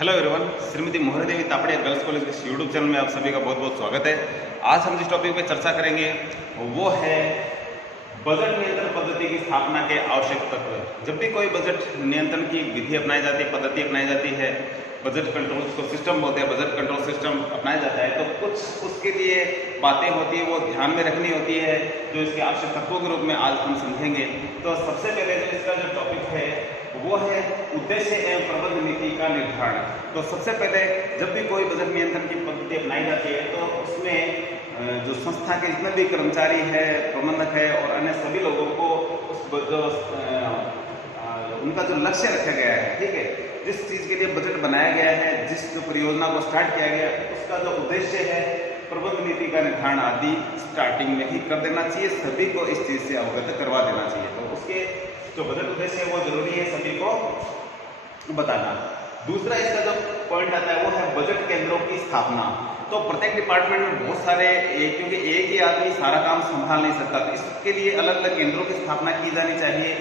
Hello everyone, Shrimati मोहरा देवी Tapadia girls college के YouTube channel में आप सभी का बहुत बहुत स्वागत है। आज हम जिस टॉपिक पे चर्चा करेंगे वो है बजट नियंत्रण पद्धति की स्थापना के आवश्यक तत्व। जब भी कोई बजट नियंत्रण की विधि अपनाई जाती है, पद्धति अपनाई जाती है, बजट कंट्रोल को सिस्टम बोलते हैं, बजट कंट्रोल सिस्टम अपनाया जाता है, तो कुछ उसके लिए बातें होती है वो ध्यान में रखनी होती है, जो इसके आवश्यक तत्वों के रूप में आज हम समझेंगे। तो सबसे पहले जो इसका जो टॉपिक है वो है उद्देश्य एवं प्रबंध नीति का निर्धारण। तो सबसे पहले जब भी कोई बजट नियंत्रण की पद्धति अपनाई जाती है तो उसमें जो संस्था के जितने भी कर्मचारी है, प्रबंधक है और अन्य सभी लोगों को उस जो उनका जो लक्ष्य रखा गया है, ठीक है, जिस चीज़ के लिए बजट बनाया गया है, जिस जो परियोजना को स्टार्ट किया गया उसका जो उद्देश्य है, प्रबंध नीति का निर्धारण आदि स्टार्टिंग में ही कर देना चाहिए, सभी को इस चीज़ से अवगत करवा देना चाहिए। तो उसके जो बजट उद्देश्य है वो जरूरी है सभी को बताना। दूसरा इसका जो पॉइंट आता है वो है बजट केंद्रों की स्थापना। तो प्रत्येक डिपार्टमेंट में बहुत सारे क्योंकि एक ही आदमी सारा काम संभाल नहीं सकता, तो इसके लिए अलग अलग केंद्रों की स्थापना की जानी चाहिए।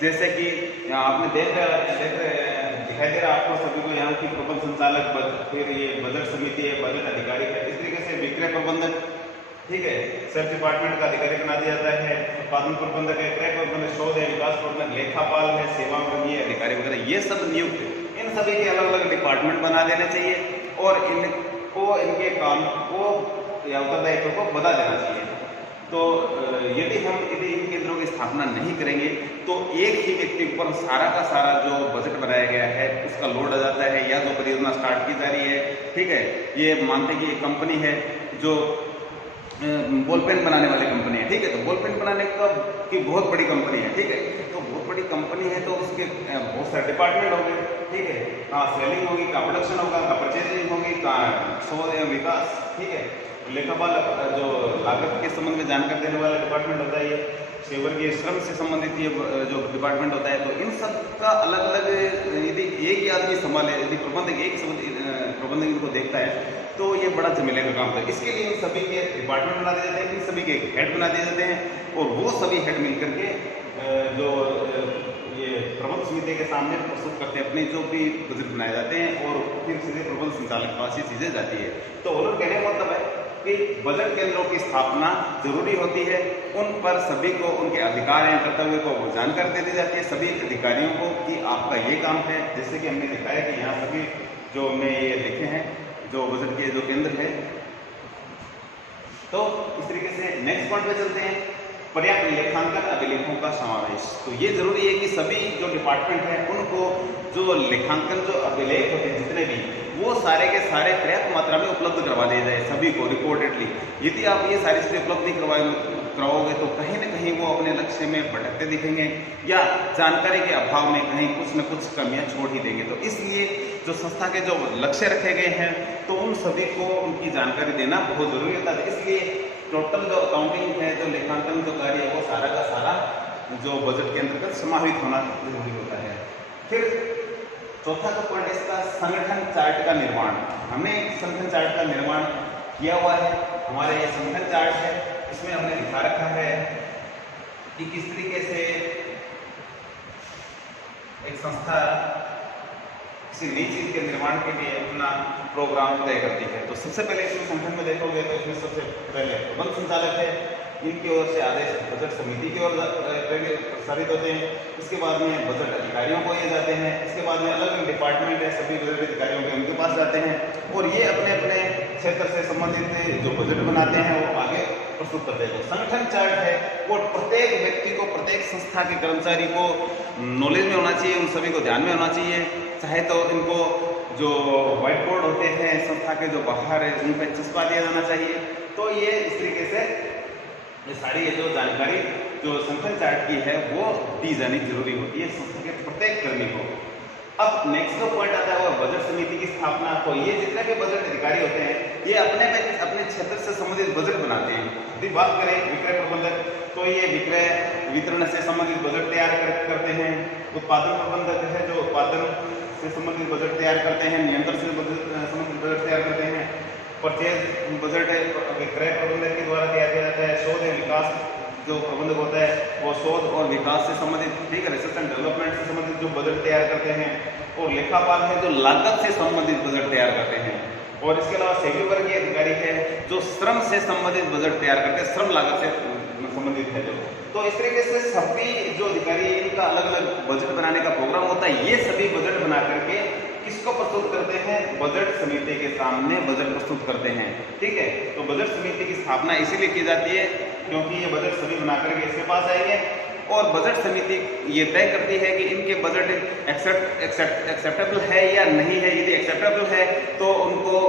जैसे कि आपने दिखाई दे रहा आपको सभी को यहाँ की प्रबंध संचालक, फिर ये बजट समिति है, बजट अधिकारी है, इस तरीके से विक्रय प्रबंधक, ठीक है, सब डिपार्टमेंट का अधिकारी बना दिया जाता है, उत्पादन प्रबंधक है, क्रय प्रबंधक, शोध है, विकास प्रबंधक, लेखापाल है, सेवा विभागीय अधिकारी वगैरह, ये सब नियुक्त, इन सभी के अलग अलग डिपार्टमेंट बना देने चाहिए और इनको इनके काम को या उत्तरदायित्व को बता देना चाहिए। तो यदि इन केंद्रों की स्थापना नहीं करेंगे तो एक ही व्यक्ति पर सारा का सारा जो बजट बनाया गया है उसका लोड आ जाता है, या जो परियोजना स्टार्ट की जा रही है, ठीक है, ये मानते हैं कि एक कंपनी है जो बॉल पेन बनाने वाली कंपनी है, ठीक है, तो बॉल पेन बनाने की बहुत बड़ी कंपनी है, ठीक है, तो बहुत बड़ी कंपनी है तो उसके बहुत सारे डिपार्टमेंट होंगे, ठीक है, कहाँ सेलिंग होगी, कहाँ प्रोडक्शन होगा, कहाँ परचेजिंग होगी, कहाँ शोध एवं विकास, ठीक है, लेखापाल जो लागत के संबंध में जानकारी देने वाला डिपार्टमेंट होता है, ये सेवर्गीय श्रम से संबंधित ये जो डिपार्टमेंट होता है। तो इन सब का अलग अलग यदि एक ही आदमी संभाले, यदि प्रबंधक एक प्रबंधक इनको देखता है तो ये बड़ा झमेले का काम था। इसके लिए इन सभी के डिपार्टमेंट बना दिए जाते हैं, इन सभी के हेड बना दिए जाते हैं और वो सभी हेड मिलकर के जो ये प्रबंध समिति के सामने प्रस्तुत करते हैं अपने जो भी बजट बनाए जाते हैं और फिर सीधे प्रबंध संचालक के पास ये चीज़ें जाती है। तो और कहने का मतलब है कि बजट केंद्रों की स्थापना जरूरी होती है, उन पर सभी को उनके अधिकार एवं कर्तव्य को जानकारी दे दी जाती है सभी अधिकारियों को कि आपका ये काम है। जैसे कि हमने दिखाया कि यहाँ सभी जो हमने ये लिखे हैं जो बजट के जो केंद्र है। तो इस तरीके से नेक्स्ट पॉइंट पे चलते हैं, पर्याप्त लेखांकन अभिलेखों का समावेश। तो ये जरूरी है कि सभी जो डिपार्टमेंट है उनको जो लेखांकन जो अभिलेख होते हैं जितने भी, वो सारे के सारे पर्याप्त मात्रा में उपलब्ध करवा दिए जाए सभी को रिपोर्टेडली। यदि आप ये सारी चीज़ें उपलब्ध नहीं करवाओगे तो कहीं ना कहीं वो अपने लक्ष्य में भटकते दिखेंगे या जानकारी के अभाव में कहीं कुछ न कुछ कमियां छोड़ ही देंगे। तो इसलिए जो संस्था के जो लक्ष्य रखे गए हैं तो उन सभी को उनकी जानकारी देना बहुत जरूरी होता है। इसलिए टोटल जो अकाउंटिंग है, जो लेखांकन जो कार्य है, वो सारा का सारा जो बजट के अंतर्गत समाहित होना जरूरी होता है। फिर चौथा जो पॉइंट इसका संगठन चार्ट का निर्माण। हमने संगठन चार्ट का निर्माण किया हुआ है, हमारे ये संगठन चार्ट है, इसमें हमने दिखा रखा है कि किस तरीके से एक संस्था किसी नई चीज के निर्माण के लिए अपना प्रोग्राम तय करती है। तो सबसे पहले इसमें संगठन में देखोगे तो इसमें सबसे पहले प्रबंध संचालक है, इनकी ओर से आदेश बजट समिति की ओर प्रसारित होते हैं, इसके बाद में बजट अधिकारियों को ये जाते हैं, इसके बाद में अलग अलग डिपार्टमेंट है सभी बजट अधिकारियों के उनके पास जाते हैं और ये अपने अपने क्षेत्र से संबंधित जो बजट बनाते हैं वो आगे प्रस्तुत करते हैं। तो संगठन चार्ट है वो प्रत्येक व्यक्ति को, प्रत्येक संस्था के कर्मचारी को नॉलेज में होना चाहिए, उन सभी को ध्यान में होना चाहिए। चाहे तो इनको जो व्हाइट बोर्ड होते हैं संस्था के जो बाहर है उन पर चस्पा दिया जाना चाहिए। तो ये इस तरीके से ये सारी ये जो जानकारी जो संगठन चार्ट की है वो दी जानी जरूरी होती है संस्था के प्रत्येक कर्मी को। अब नेक्स्ट जो पॉइंट आता है वो बजट समिति की स्थापना। तो ये जितने भी बजट अधिकारी होते हैं ये अपने क्षेत्र से संबंधित बजट बनाते हैं। यदि बात करें विक्रय प्रबंधक तो ये विक्रय वितरण से संबंधित बजट तैयार करते हैं। उत्पादन प्रबंधक है जो उत्पादन से संबंधित बजट तैयार करते हैं, नियंत्रण से संबंधित बजट तैयार करते हैं। परचेज बजट है विक्रय प्रबंधक के द्वारा तैयार किया जाता है। शोध एवं विकास जो प्रबंधक होता है वो शोध और विकास से संबंधित, ठीक है, रिसर्च एंड डेवलपमेंट से संबंधित जो बजट तैयार करते हैं। और लेखापाल है जो लागत से संबंधित बजट तैयार करते हैं। और इसके अलावा सेवी वर्गीय अधिकारी है जो श्रम से संबंधित बजट तैयार करते हैं, श्रम लागत से संबंधित है जो। तो इस तरीके से सभी जो अधिकारी इनका अलग अलग बजट बनाने का प्रोग्राम होता है। ये सभी बजट बना करके किसको प्रस्तुत करते हैं? बजट समिति के सामने बजट प्रस्तुत करते हैं, ठीक है। तो बजट समिति की स्थापना इसीलिए की जाती है क्योंकि ये बजट सभी बना करके इसके पास आएंगे और बजट समिति ये तय करती है कि इनके बजट एक्सेप्टेबल है या नहीं है। यदि एक्सेप्टेबल है तो उनको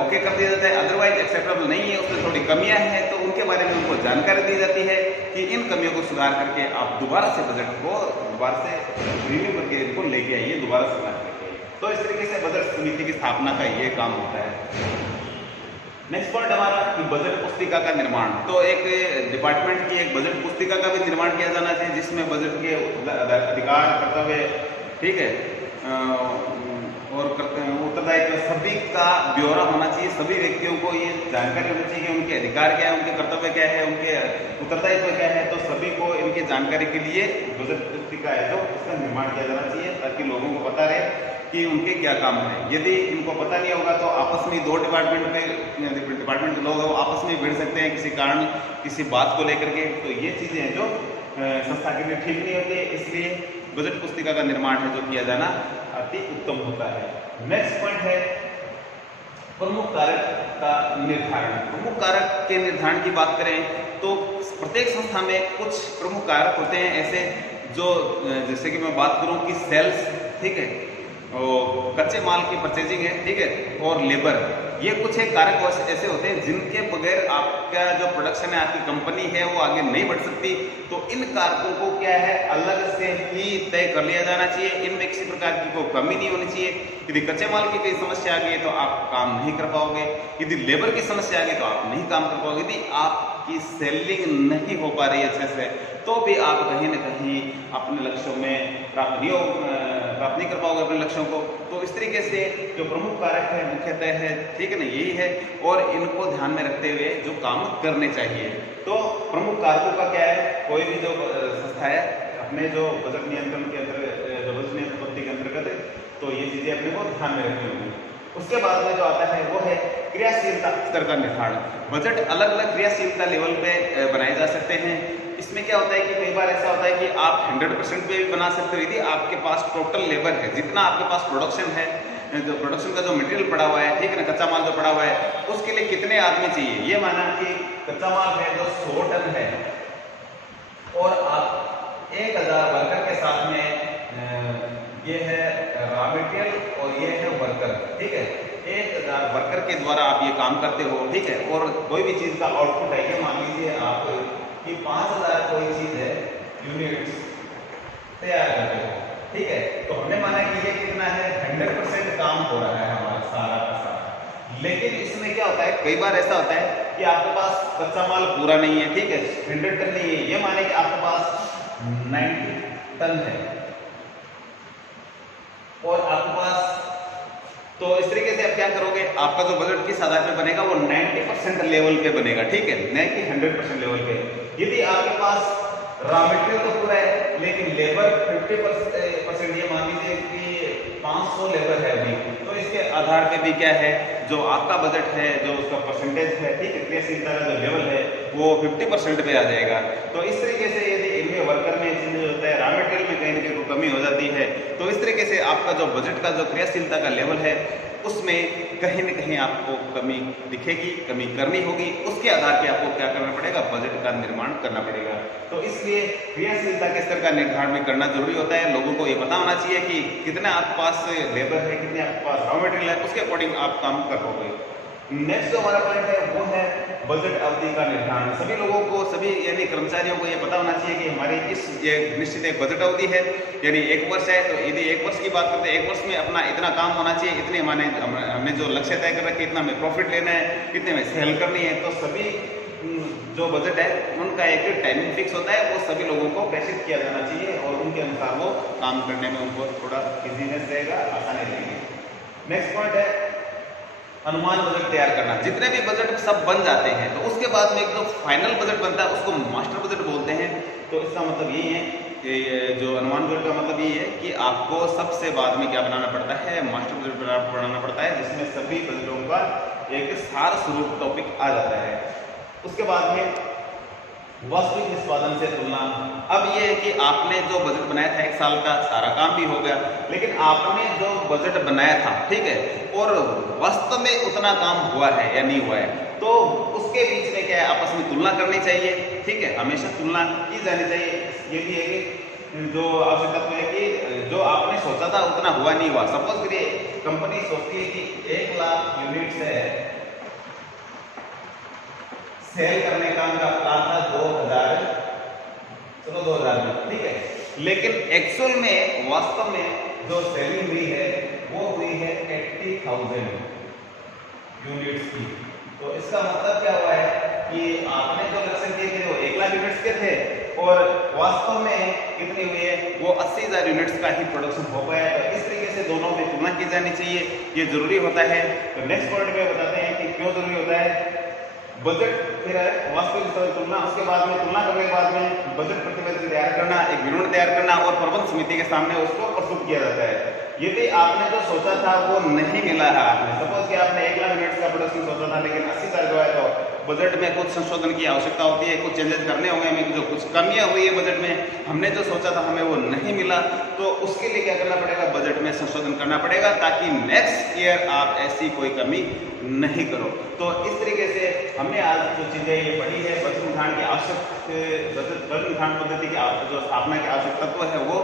ओके कर दिया जाता है, अदरवाइज एक्सेप्टेबल नहीं है, उसमें थोड़ी कमियां हैं तो उनके बारे में उनको जानकारी दी जाती है कि इन कमियों को सुधार करके आप दोबारा से बजट को दोबारा से रिव्यू करके इनको लेके आइए, दोबारा से बना करके। तो इस तरीके से बजट समिति की स्थापना का ये काम होता है। नेक्स्ट पॉइंट हमारा कि बजट पुस्तिका का निर्माण। तो एक डिपार्टमेंट की एक बजट पुस्तिका का भी निर्माण किया जाना चाहिए जिसमें बजट के अधिकार, कर्तव्य, ठीक है, और उत्तरदायित्व सभी का ब्यौरा होना चाहिए। सभी व्यक्तियों को ये जानकारी होनी चाहिए कि उनके अधिकार क्या है, उनके कर्तव्य क्या है, उनके उत्तरदायित्व क्या है। तो सभी को इनकी जानकारी के लिए बजट पुस्तिका है जो इसका निर्माण किया जाना चाहिए ताकि लोगों को पता रहे कि उनके क्या काम है। यदि इनको पता नहीं होगा तो आपस में दो डिपार्टमेंट के लोग हैं वो आपस में भिड़ सकते हैं किसी कारण, किसी बात को लेकर के। तो ये चीज़ें हैं जो संस्था के लिए ठीक नहीं होती है, इसलिए बजट पुस्तिका का निर्माण है जो किया जाना अति उत्तम होता है। नेक्स्ट पॉइंट है प्रमुख कारक का निर्धारण। प्रमुख कारक के निर्धारण की बात करें तो प्रत्येक संस्था में कुछ प्रमुख कारक होते हैं ऐसे जो, जैसे कि मैं बात करूं कि सेल्स, ठीक है, और कच्चे माल की परचेजिंग है, ठीक है, और लेबर, ये कुछ एक कारक ऐसे होते हैं जिनके बगैर आपका जो प्रोडक्शन है, आपकी कंपनी है वो आगे नहीं बढ़ सकती। तो इन कारकों को क्या है अलग से ही तय कर लिया जाना चाहिए। इनमें किसी प्रकार की कोई कमी नहीं होनी चाहिए। यदि कच्चे माल की कोई समस्या आ गई तो आप काम नहीं कर पाओगे, यदि लेबर की समस्या आ गई तो आप नहीं काम कर पाओगे, यदि आपकी सेलिंग नहीं हो पा रही है अच्छे से तो भी आप कहीं ना कहीं अपने लक्ष्यों में प्राप्त नहीं कर पाओगे अपने लक्ष्यों को। तो इस तरीके से जो प्रमुख कारक है मुख्यतः है, ठीक है ना, यही है और इनको ध्यान में रखते हुए जो काम करने चाहिए। तो प्रमुख कारकों का क्या है, कोई भी जो संस्था है अपने जो बजट नियंत्रण के अंतर्गत, जो बजट नियंत्रण पद्धति के अंतर्गत है, तो ये चीजें अपने को ध्यान में रखनी होगी। उसके बाद में जो आता है वो है क्रियाशीलता स्तर का निर्धारण। बजट अलग अलग क्रियाशीलता लेवल पे बनाए जा सकते हैं। इसमें क्या होता है कि कई बार ऐसा होता है कि आप 100% पे भी बना सकते हो यदि आपके पास टोटल लेबर है, जितना आपके पास प्रोडक्शन है, जो प्रोडक्शन का जो मटेरियल पड़ा हुआ है, ठीक है ना, कच्चा माल जो पड़ा हुआ है, उसके लिए कितने आदमी चाहिए। ये माना कि कच्चा माल है जो 100 टन है और आप 1000 वर्कर के साथ में, ये है रॉ मटेरियल और ये है वर्कर, ठीक है, 1000 वर्कर के द्वारा आप ये काम करते हो, ठीक है। और कोई भी चीज का आउटपुट है, ये मान लीजिए आप कि 5000 कोई चीज है यूनिट्स तैयार करते हो, ठीक है। तो हमने माना कि ये कितना है 100% काम हो रहा है हमारा सारा का सारा। लेकिन इसमें क्या होता है, कई बार ऐसा होता है कि आपके पास कच्चा माल पूरा नहीं है, ठीक है, 100 टन नहीं है, ये माने कि आपके पास 90 टन है और आपके पास, तो इस तरीके से आप क्या करोगे, आपका जो बजट किस आधार पे बनेगा वो 90% लेवल पे बनेगा, ठीक है, नहीं कि 100% लेवल पे। यदि आपके पास रॉ मटेरियल तो पूरा है लेकिन लेबर 50%, ये मान लीजिए कि 500 लेबर है अभी, तो इसके आधार पे भी क्या है जो आपका बजट है, जो उसका परसेंटेज है, ठीक है, क्रियाशीलता का जो लेवल है वो 50% पे आ जाएगा। तो इस तरीके से यदि इनमें वर्कर में चेंज होता है, रॉ मटेरियल में कहीं ना कहीं कमी हो जाती है, तो इस तरीके से आपका जो बजट का जो क्रियाशीलता का लेवल है उसमें कहीं न कहीं आपको कमी दिखेगी, कमी करनी होगी। उसके आधार पे आपको क्या करना पड़ेगा, बजट का निर्माण करना पड़ेगा। तो इसलिए क्रियाशीलता के स्तर का निर्धारण भी करना जरूरी होता है। लोगों को ये पता होना चाहिए कि कितने आपके पास लेबर है, कितने आपके पास रॉ मटेरियल है, उसके अकॉर्डिंग आप काम कर पाओगे। नेक्स्ट जो हमारा पॉइंट है वो है बजट अवधि का निर्धारण। सभी लोगों को, सभी यानी कर्मचारियों को ये पता होना चाहिए कि हमारी ये निश्चित एक बजट अवधि है, यानी 1 वर्ष है। तो यदि 1 वर्ष की बात करते हैं, 1 वर्ष में अपना इतना काम होना चाहिए, इतने हमने जो लक्ष्य तय कर रखे, इतना हमें प्रॉफिट लेना है, इतने में सेल करनी है। तो सभी जो बजट है उनका एक टाइमिंग फिक्स होता है, वो सभी लोगों को प्रेषित किया जाना चाहिए और उनके अनुसार वो काम करने में उनको थोड़ा इजीनेस रहेगा, आसानी रहेगी। नेक्स्ट पॉइंट है अनुमान बजट तैयार करना। जितने भी बजट सब बन जाते हैं तो उसके बाद में एक जो फाइनल बजट बनता है उसको मास्टर बजट बोलते हैं। तो इसका मतलब यही है कि जो अनुमान बजट का मतलब यही है कि आपको सबसे बाद में क्या बनाना पड़ता है, मास्टर बजट बनाना पड़ता है, जिसमें सभी बजटों का एक सार स्वरूप टॉपिक आ जाता है। उसके बाद में वास्तविक निष्पादन से तुलना। अब ये है कि आपने जो बजट बनाया था एक साल का, सारा काम भी हो गया, लेकिन आपने जो बजट बनाया था, ठीक है, और वास्तव में उतना काम हुआ है या नहीं हुआ है, तो उसके बीच में क्या है, आपस में तुलना करनी चाहिए। ठीक है, हमेशा तुलना की जानी चाहिए। ये भी है कि जो आवश्यक तत्व है कि जो आपने सोचा था उतना हुआ नहीं हुआ। सपोज करिए कंपनी सोचती है कि 1 लाख यूनिट से सेल करने का उनका प्लान था 2000, चलो 2000 में, ठीक है, लेकिन एक्चुअल में वास्तव में जो सेलिंग हुई है वो हुई है 80,000 यूनिट्स की। तो इसका मतलब क्या हुआ है कि आपने जो लक्ष्य दिए थे वो 1 लाख यूनिट्स के थे और वास्तव में कितनी हुई है, वो 80,000 यूनिट्स का ही प्रोडक्शन हो पाया। तो इस तरीके से दोनों में तुलना की जानी चाहिए, ये जरूरी होता है। तो नेक्स्ट पॉइंट में बताते हैं कि क्यों जरूरी होता है बजट, फिर वास्तविक तुलना, उसके बाद में तुलना करने के बाद में बजट प्रतिवेदन तैयार करना, एक विवरण तैयार करना और प्रबंध समिति के सामने उसको प्रस्तुत किया जाता है। यदि आपने जो सोचा था वो नहीं मिला है, आपने सपोज कि आपने 1 लाख यूनिट्स का प्रोडक्शन सोचा था लेकिन 80,000 जो है, तो बजट में कुछ संशोधन की आवश्यकता होती है, कुछ चेंजेस करने होंगे हमें, जो कुछ कमियां हुई है बजट में, हमने जो सोचा था हमें वो नहीं मिला, तो उसके लिए क्या करना पड़ेगा, बजट में संशोधन करना पड़ेगा ताकि नेक्स्ट ईयर आप ऐसी कोई कमी नहीं करो। तो इस तरीके से हमने आज जो चीजें ये पढ़ी है, बजट निर्धारण की आवश्यक, बजट निर्धारण पद्धति की जो स्थापना के आवश्यक तत्व है वो,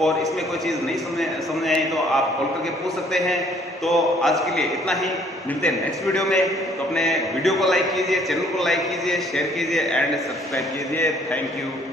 और इसमें कोई चीज़ नहीं समझ आई तो आप कॉल करके पूछ सकते हैं। तो आज के लिए इतना ही, मिलते हैं नेक्स्ट वीडियो में। तो अपने वीडियो को लाइक कीजिए, चैनल को लाइक कीजिए, शेयर कीजिए एंड सब्सक्राइब कीजिए। Thank you.